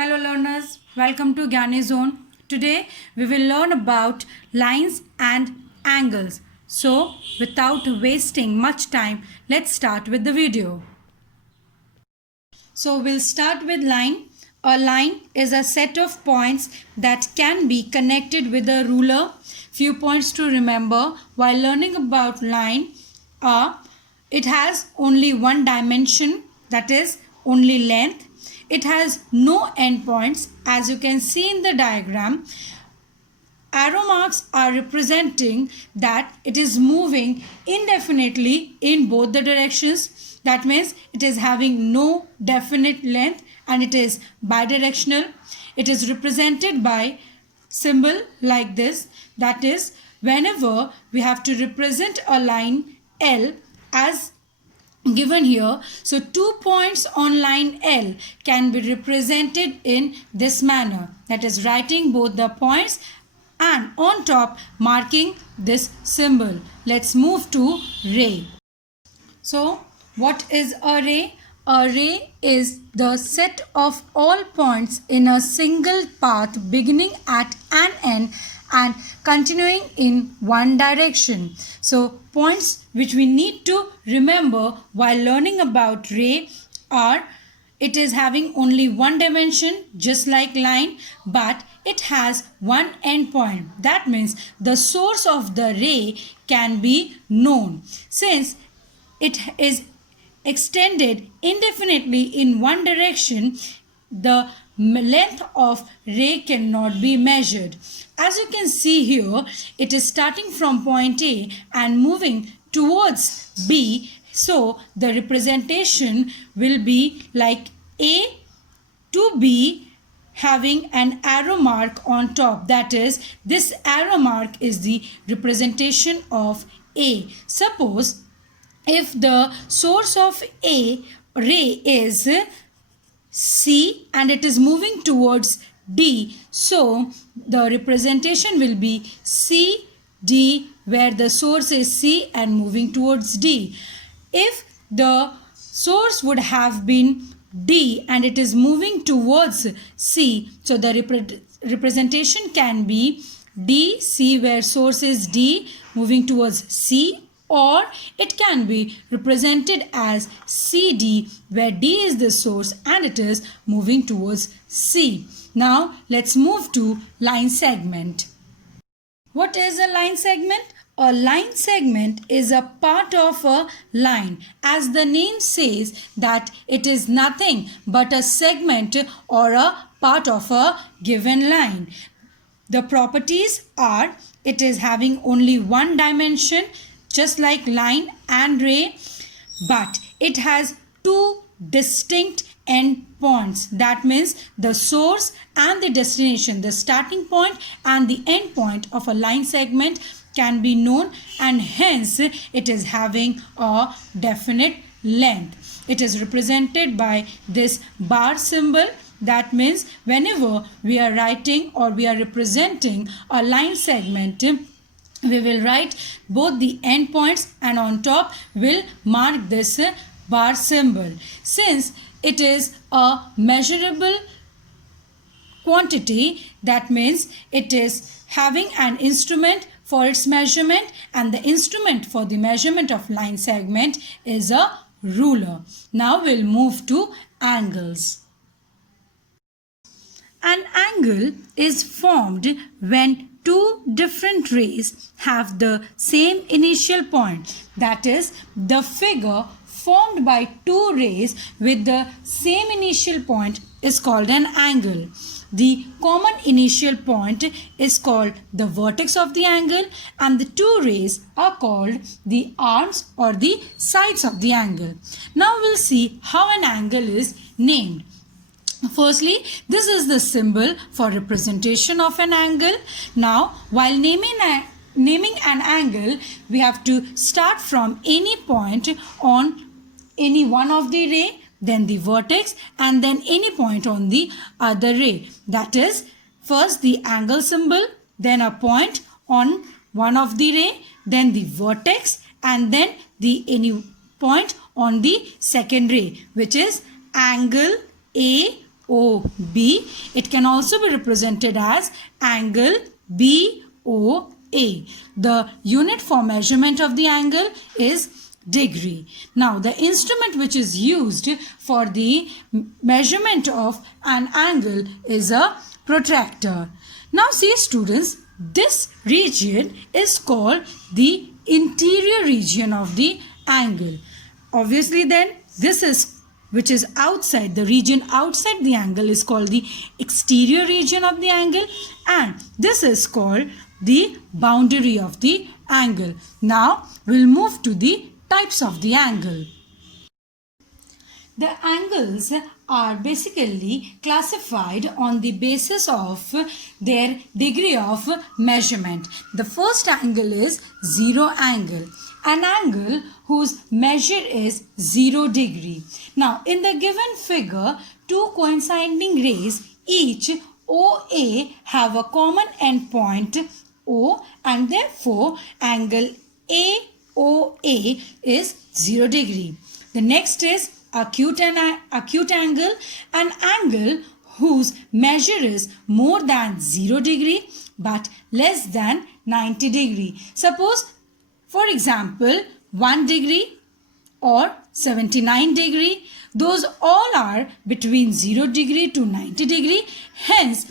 Hello learners, welcome to Gyani Zone. Today we will learn about lines and angles. So without wasting much time, let's start with the video. So we'll start with line. A line is a set of points that can be connected with a ruler. Few points to remember while learning about line are it has only one dimension, that is only length. It has no endpoints. As you can see in the diagram, arrow marks are representing that it is moving indefinitely in both the directions. That means it is having no definite length and it is bidirectional. It is represented by symbol like this. That is, whenever we have to represent a line L as given here, so 2 points on line L can be represented in this manner, that is writing both the points and on top marking this symbol. Let's move to ray. So what is a ray? A ray is the set of all points in a single path beginning at an end and continuing in one direction. So points which we need to remember while learning about ray are it is having only one dimension just like line, but it has one endpoint. That means the source of the ray can be known. Since it is extended indefinitely in one direction, the length of ray cannot be measured. As you can see here, it is starting from point A and moving towards B. So the representation will be like A to B having an arrow mark on top. That is, this arrow mark is the representation of A. Suppose if the source of A ray is C and it is moving towards D, so the representation will be CD where the source is C and moving towards D. If the source would have been D and it is moving towards C, so the representation can be DC where source is D moving towards C, or it can be represented as CD where D is the source and it is moving towards C. Now let's move to line segment. What is a line segment? A line segment is a part of a line. As the name says that it is nothing but a segment or a part of a given line. The properties are it is having only one dimension just like line and ray, but it has two distinct endpoints. That means the source and the destination, the starting point and the end point of a line segment can be known, and hence it is having a definite length. It is represented by this bar symbol. That means whenever we are writing or we are representing a line segment, we will write both the endpoints and on top will mark this bar symbol. Since it is a measurable quantity, that means it is having an instrument for its measurement, and the instrument for the measurement of line segment is a ruler. Now we'll move to angles. An angle is formed when two different rays have the same initial point. That is, the figure formed by two rays with the same initial point is called an angle. The common initial point is called the vertex of the angle, and the two rays are called the arms or the sides of the angle. Now we'll see how an angle is named. Firstly, this is the symbol for representation of an angle. Now, while naming an angle, we have to start from any point on any one of the ray, then the vertex, and then any point on the other ray. That is, first the angle symbol, then a point on one of the ray, then the vertex, and then the any point on the second ray, which is angle A BOB. It can also be represented as angle BOA. The unit for measurement of the angle is degree. Now the instrument which is used for the measurement of an angle is a protractor. Now see students, this region is called the interior region of the angle. Obviously then this is which is outside, the region outside the angle is called the exterior region of the angle, and this is called the boundary of the angle. Now we'll move to the types of the angle. The angles are basically classified on the basis of their degree of measurement. The first angle is zero angle, an angle whose measure is 0 degree. Now in the given figure, two coinciding rays each OA have a common endpoint O, and therefore angle AOA is 0 degree. The next is acute angle, an angle whose measure is more than 0 degree but less than 90 degree. Suppose, for example, 1 degree or 79 degree. Those all are between 0 degree to 90 degree. Hence,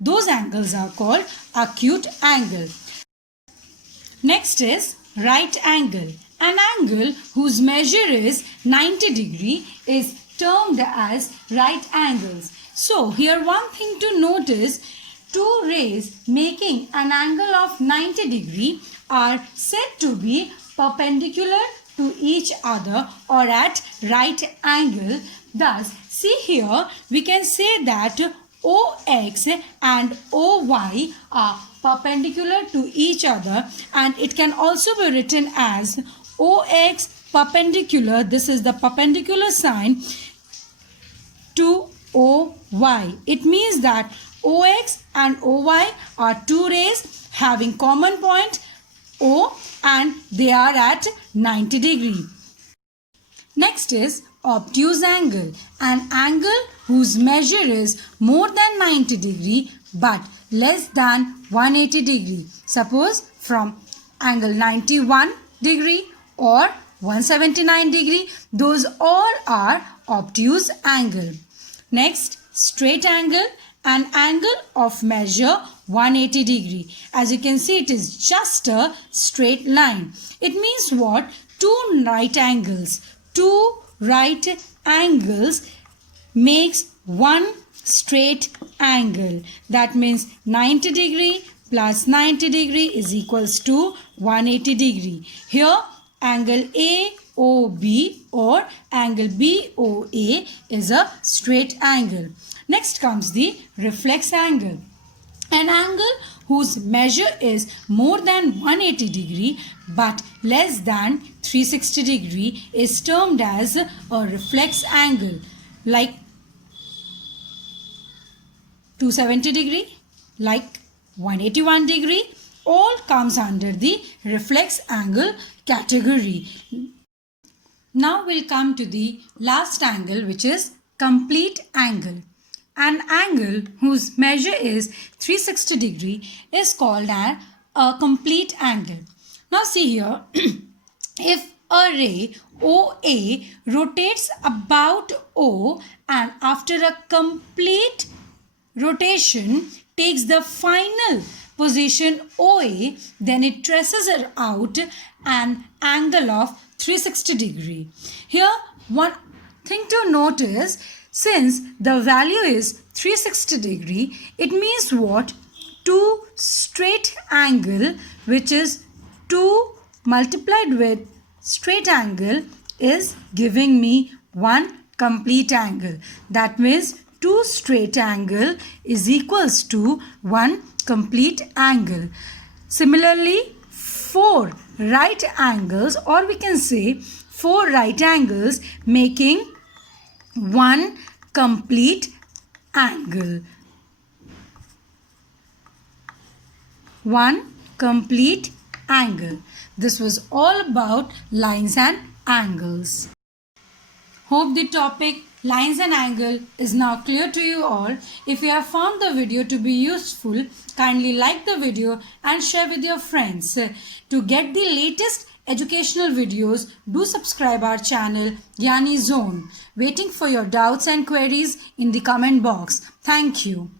those angles are called acute angle. Next is right angle. An angle whose measure is 90 degree is termed as right angles. So here one thing to note is, two rays making an angle of 90 degree are said to be perpendicular to each other or at right angle. Thus, see here we can say that OX and OY are perpendicular to each other, and it can also be written as OX perpendicular, this is the perpendicular sign, to OY. It means that OX and OY are two rays having common point O, and they are at 90 degree. Next is obtuse angle, an angle whose measure is more than 90 degree but less than 180 degree. Suppose from angle 91 degree or 179 degree, those all are obtuse angle. Next, straight angle, an angle of measure 180 degree. As you can see, it is just a straight line. It means what? Two right angles makes one straight angle. That means 90 degree plus 90 degree is equals to 180 degree. Here angle AOB or angle BOA is a straight angle. Next comes the reflex angle. An angle whose measure is more than 180 degree but less than 360 degree is termed as a reflex angle, like 270 degree, like 181 degree, all comes under the reflex angle category. Now we'll come to the last angle, which is complete angle. An angle whose measure is 360 degree is called a complete angle. Now see here, if a ray OA rotates about O and after a complete rotation takes the final position OA, then it traces it out an angle of 360 degree. Here one thing to note is, since the value is 360 degree, it means what? 2 straight angle, which is 2 multiplied with straight angle, is giving me 1 complete angle. That means 2 straight angle is equals to 1 complete angle. Similarly, 4 right angles, or we can say 4 right angles making 1 complete angle. 1 complete angle. This was all about lines and angles. Hope the topic Lines and angle is now clear to you all. If you have found the video to be useful, kindly like the video and share with your friends. To get the latest educational videos, do subscribe our channel Gyani Zone. Waiting for your doubts and queries in the comment box. Thank you.